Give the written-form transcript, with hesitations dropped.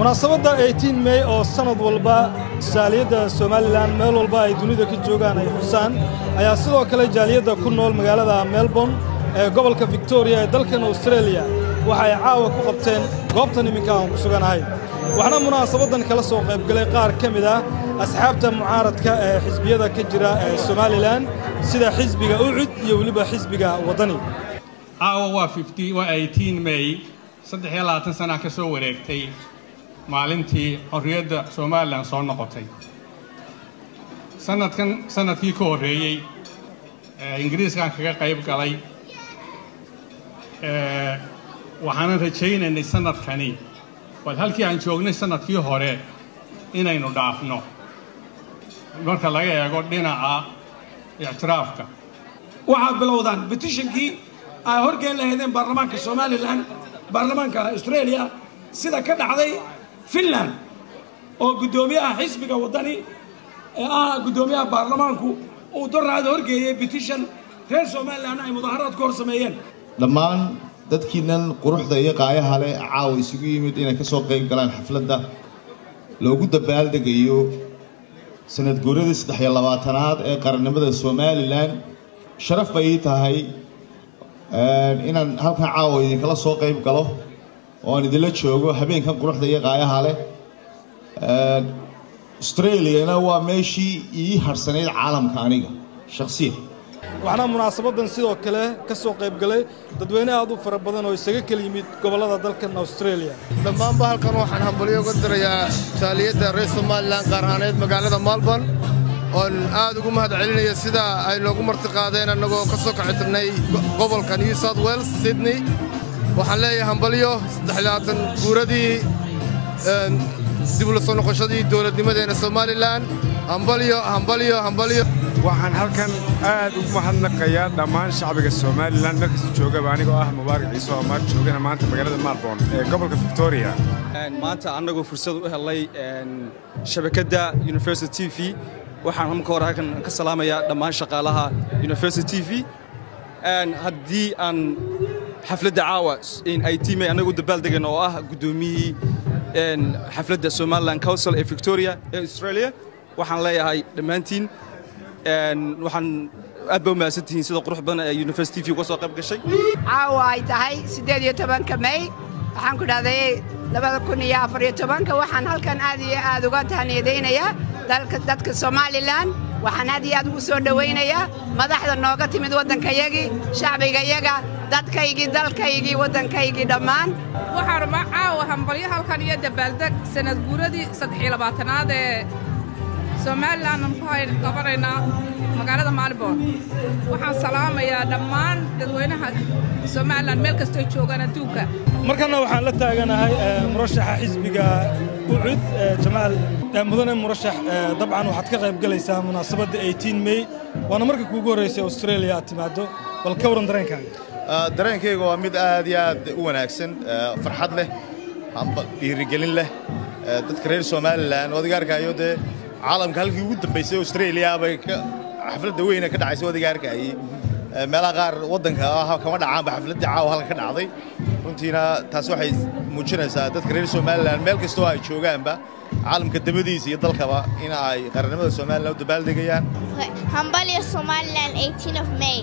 munaasabadda 18 May oo sanad walba jaaliyadda Somaliland meel walba ay dunida ka joogaan ay xusaan ayaa sidoo kale jaaliyadda ku nool magaalada Melbourne ee gobolka Victoria ee dalkan Australia waxa ay caawa ku qabteen goobtan iminka aan ku suganahay waxaana munaasabadan kala soo qayb galay qaar ka mid ah asxaabta mucaaradka ee xisbiyada ka jira ee Somaliland sida xisbiga UCID iyo waliba xisbiga wadani caawa waa 18 May 23 sano ka soo wareegtay maalintii xorriyadda Somaliland soo noqotay sanadkii ka horeeyay Ingiriiskan kaga qayb galay waxaan rajaynaynay sanadkani bal halkii aan joognay sanadkii hore inaynu dhaafno marka laga eego dhinaca ictiraafka waxa bilowdaan petitionkii ay horgeen lahaydeen baarlamaanka Somaliland baarlamaanka Australia sida ka dhacday Finland oo gudoomiyaha xisbiga wadani gudoomiyaha baarlamaanku uu doorraad horgeeyay petition reer Somaliland ay mudaharaad ku horsameeyeen dhammaan dadkiinan quruxda iyo qaayaha leh caawa isugu yimid inay ka soo qayb galaan xafladda loogu dabaaldegayo sanad guuradii 23aad ee qarannimada Somaliland sharaf bay tahay inaan halkan caawa idin kala soo qayb galo oo aan idin la joogo habeenkan quruxda iyo qaayaha leh Australia waa meeshii ii harsaneyd caalamka aniga shakhsiyan waxaana munaasabadan sidoo kale ka soo qayb galay dadweyne aad u fara badan oo isaga kala yimid gobolada dalkan Australia dhammaanba halkan waxaan hambalyo uga dirayaa jaaliyadda reer Somaliland gaar ahaaneed magaalada Melbourne oo aad ugu mahadcelinayo sida ay noogu martiqaadeen annagoo ka soo kacitirnay gobolka New South Wales Sydney waxaan leeyahay hambalyo 23 guuradii dib u soo noqoshadii dawladnimadeena Somaliland hambalyo waxaan halkan aad ugu mahadnaqayaa dhammaan shacbiga Somaliland markasta jooga anigoo ah Mubaarak Ciise oo maar joogana maanta magaalada Melbourne ee gobolka Victoria maanta anagoo fursad u helay shabakadda University TV waxaan marka hore halkan ka salaamayaa dhammaan shaqaalaha University TV haddii aan xafladda caawa in 18 May anagoo dabaaldegano oo ah gudoomiyihii xafladda Somaliland Council ee Victoria ee Australia waxaan leeyahay dhammaantiin waxaan aad baa u mahadsantihiin sida qurux badan ee University TV uga soo qayb gashay caawa ay tahay 18 May waxaan ku dhahday 2014 waxaan halkan aad iyo aad uga tahniyadeynayaa dadka Somaliland waxaan aad iyo aad ugu soo dhaweynayaa madaxda nooga timid waddankayagii shacbigayaga dadkaygii dalkaygii waddankaygii dhammaan waxaan caawa hambalyo halkan iyo dabaaldeg sanad guuradii 23aad ee Somaliland waxaan qabanaynaa magaalada Melbourne waxaan salaamayaa dhammaan dadweynaha Somaliland meel kasta oo joogan adduunka markana waxaan la taaganahay murashaxa xisbiga UCID Jamaal mudane murashax dabcan waxaad ka qayb galaysaa munaasabadda 18 May waana markii kuugu horeysay Australia aad timaado bal ka waran dareenkayga waa mid aad iyo aad u wanaagsan farxad leh dhiirigelin leh dadka reer Somaliland wadiga arkayo caalamka halkii ugu dambeysay Australia bay xafladda weyn ka dhacaysay wadiga arkay meelaha qaar waddanka kama dhacaan xafladda caawa halka ka dhacday runtiina taas waxay muujinaysaa dadka reer Somaliland meel kasta oo ay joogaanba caalamka dabadiisa iyo dalkaba in ay qarannimada Somaliland u dabaaldegayaan hambalyo Somaliland 18 May